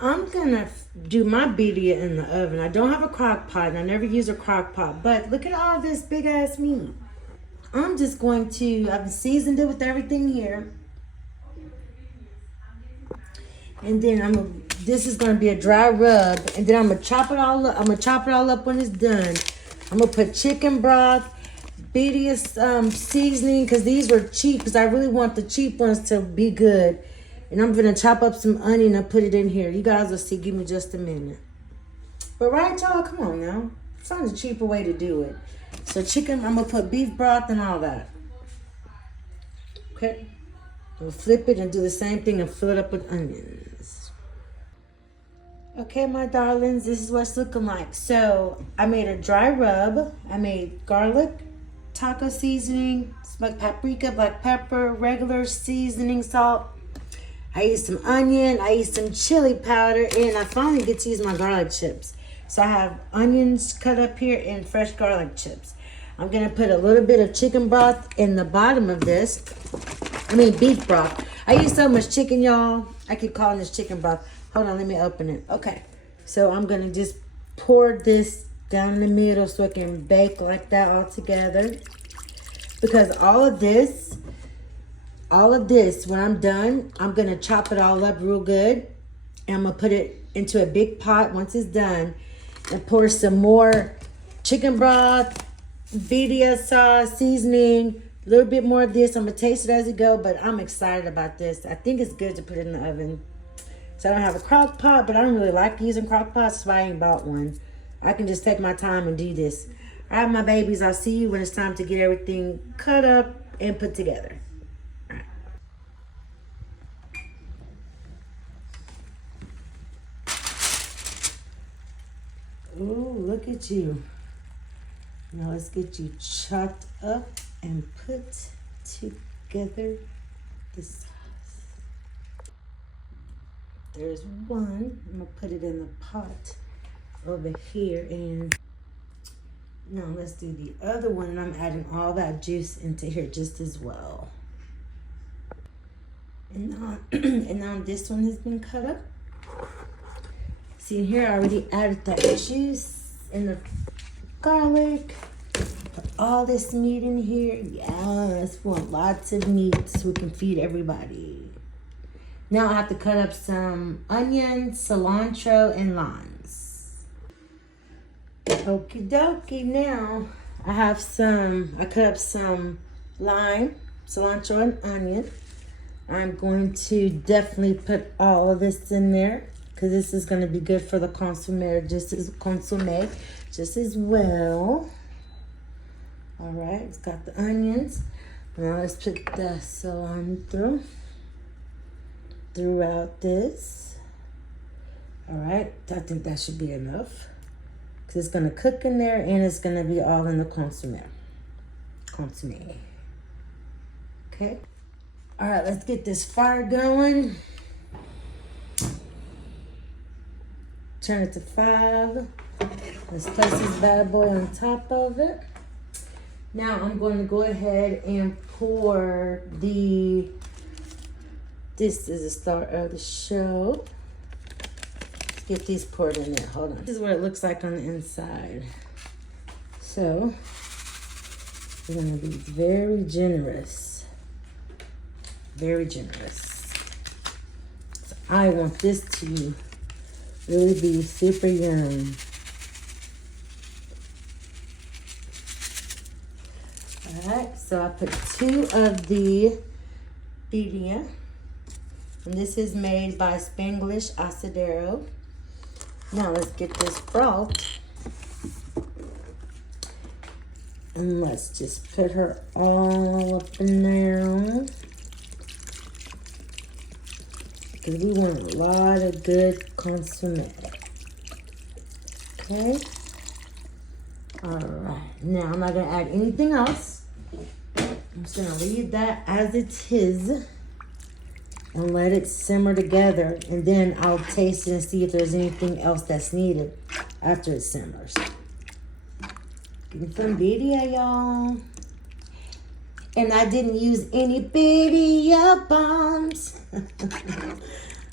I'm gonna do my birria in the oven. I don't have a crock pot and I never use a crock pot, but look at all this big ass meat. I'm just going to, I've seasoned it with everything here. And then this is gonna be a dry rub. And then I'm gonna chop it all up. I'm gonna chop it all up when it's done. I'm gonna put chicken broth, birria seasoning, because these were cheap, because I really want the cheap ones to be good. And I'm gonna chop up some onion and put it in here. You guys will see, give me just a minute. But right, y'all, come on now. Find a cheaper way to do it. So chicken, I'm gonna put beef broth and all that. Okay. We'll flip it and do the same thing and fill it up with onions. Okay, my darlings, this is what it's looking like. So I made a dry rub. I made garlic, taco seasoning, smoked paprika, black pepper, regular seasoning, salt. I used some onion, I used some chili powder, and I finally get to use my garlic chips. So I have onions cut up here and fresh garlic chips. I'm gonna put a little bit of chicken broth in the bottom of this. Beef broth. I use so much chicken, y'all. I keep calling this chicken broth. Hold on, let me open it. Okay, so I'm gonna just pour this down in the middle so it can bake like that all together. Because all of this, when I'm done, I'm gonna chop it all up real good. And I'm gonna put it into a big pot once it's done and pour some more chicken broth, birria sauce, seasoning, a little bit more of this. I'm gonna taste it as it go, but I'm excited about this. I think it's good to put it in the oven. So I don't have a crock pot, but I don't really like using crock pots, so I ain't bought one. I can just take my time and do this. All right, my babies, I'll see you when it's time to get everything cut up and put together. All right. Ooh, look at you. Now let's get you chopped up and put together the sauce. There's one. I'm gonna put it in the pot over here, and now let's do the other one, and I'm adding all that juice into here just as well. And now this one has been cut up. See here, I already added that juice and the garlic. Put all this meat in here. Yes, we want lots of meat so we can feed everybody. Now I have to cut up some onions, cilantro, and limes. Okie dokie. Now I cut up some lime, cilantro, and onion. I'm going to definitely put all of this in there because this is going to be good for the consommé, just as well. All right, it's got the onions. Now let's put the cilantro throughout this. All right, I think that should be enough because it's going to cook in there and it's going to be all in the consommé. Okay. All right, let's get this fire going. Turn it to 5. Let's place this bad boy on top of it. Now I'm going to go ahead and pour this is the start of the show. Let's get these poured in there. Hold on. This is what it looks like on the inside. So we're going to be very generous. Very generous. So I want this to really be super yum. Alright, so I put 2 of the birria. And this is made by Spanglish Asadero. Now let's get this broth. And let's just put her all up in there. Because we want a lot of good consommé. Okay. Alright. Now I'm not going to add anything else. I'm just going to leave that as it is. And let it simmer together. And then I'll taste it and see if there's anything else that's needed after it simmers. Getting some birria, y'all. And I didn't use any birria bombs.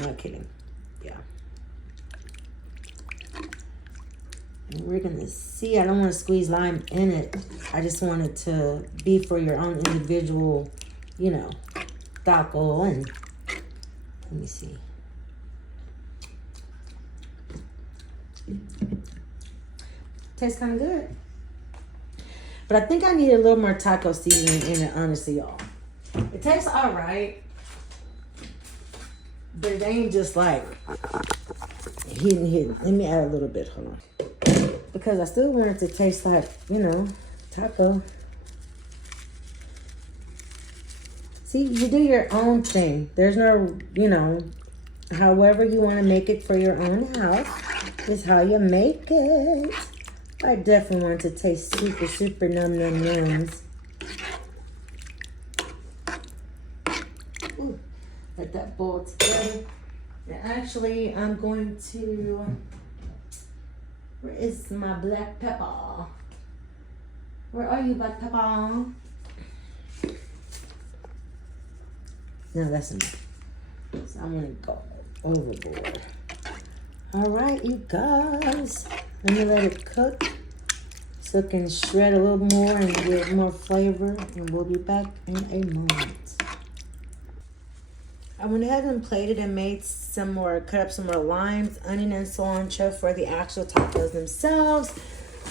Not kidding. Yeah. And we're gonna see. I don't want to squeeze lime in it. I just want it to be for your own individual, you know, taco. And let me see. Tastes kind of good. But I think I need a little more taco seasoning in it, honestly, y'all. It tastes all right. But it ain't just like hidden. Let me add a little bit. Hold on. Because I still want it to taste like, you know, taco. See, you do your own thing. There's no, you know, however you want to make it for your own house is how you make it. I definitely want it to taste super, super num nums. Ooh, let that boil together. And actually, I'm going to, where is my black pepper? Where are you, black pepper? No, that's enough. So I'm gonna go overboard. All right, you guys. Let me let it cook so it can shred a little more and get more flavor. And we'll be back in a moment. I went ahead and plated and made some more, cut up some more limes, onion, and cilantro for the actual tacos themselves.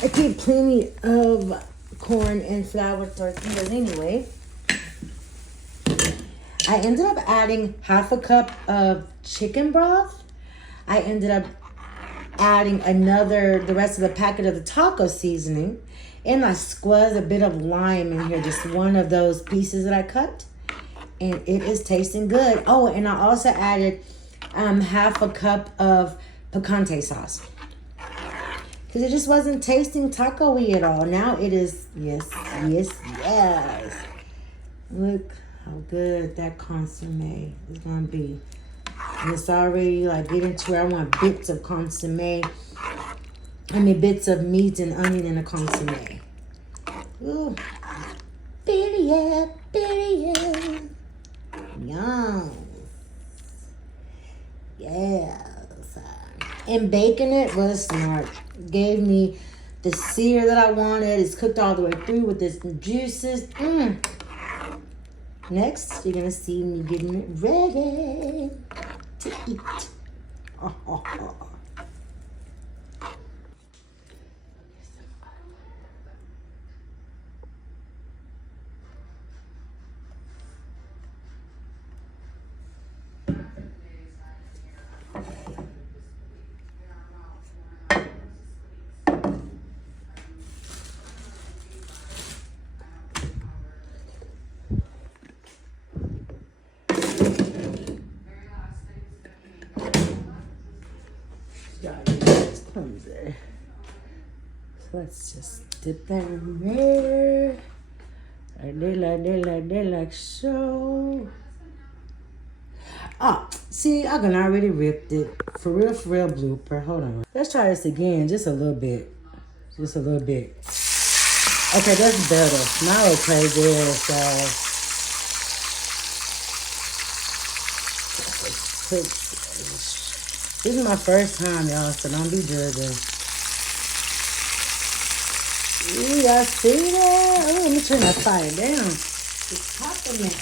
I keep plenty of corn and flour tortillas anyway. I ended up adding half a cup of chicken broth. I ended up adding the rest of the packet of the taco seasoning. And I squeezed a bit of lime in here, just one of those pieces that I cut. And it is tasting good. Oh, and I also added half a cup of picante sauce. Because it just wasn't tasting taco-y at all. Now it is, yes. Look how good that consomme is going to be. And it's already like getting to where I want bits of consomme. Bits of meat and onion in a consomme. Ooh. Birria. Yum. Yes. And baking it was smart. Gave me the sear that I wanted. It's cooked all the way through with this juices. Next, you're gonna see me getting it ready to eat. There. So let's just dip that in there. Like that, like so. Oh, see, I can already ripped it. For real blooper. Hold on. Let's try this again, just a little bit. Okay, that's better. Now okay, there, so. This is my first time, y'all, so don't be judging. Ooh, y'all see that? Oh, let me turn that fire down. It's popping it.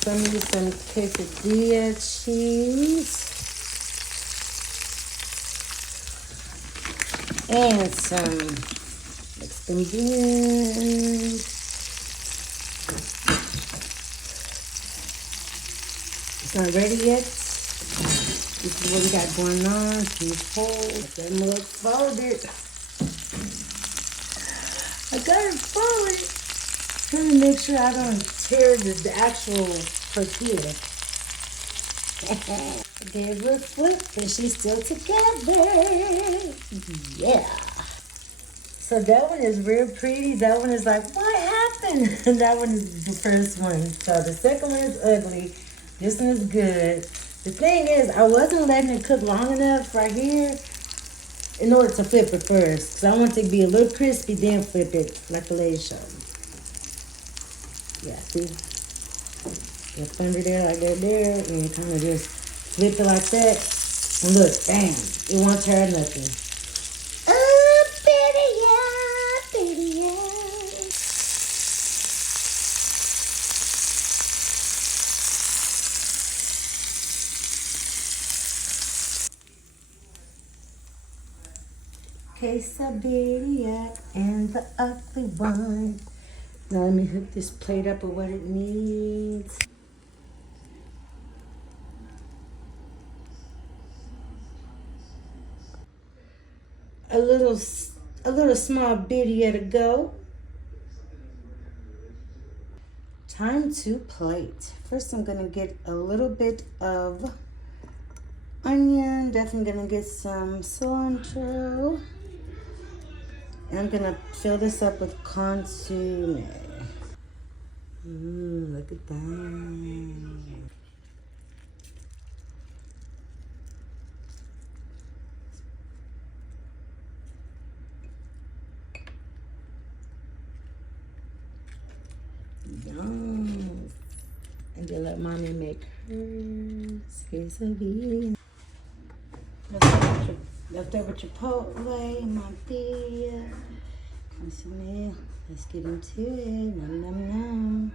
So I'm gonna use some quesadilla cheese. And some Mexican beans. It's not ready yet. This is what we got going on. Please hold. Let them look folded. I got it forward. Trying to make sure I don't tear the actual tortilla. I gave her a flip and she's still together. Yeah. So that one is real pretty. That one is like, what happened? And that one is the first one. So the second one is ugly. This one is good. The thing is, I wasn't letting it cook long enough right here in order to flip it first. Because I want it to be a little crispy, then flip it like the lady showed me. Yeah, see? Just under there like that there. And you kind of just flip it like that. And look, bam. It won't tear nothing. Quesa Birria and the ugly one. Now let me hook this plate up with what it needs. A little small birria to go. Time to plate. First I'm gonna get a little bit of onion, definitely gonna get some cilantro. And I'm gonna fill this up with consomme. Look at that. Yum. And then let mommy make hers. Quesa Birria. Leftover chipotle in my birria. Consomme. Let's get into it. Nom nom nom.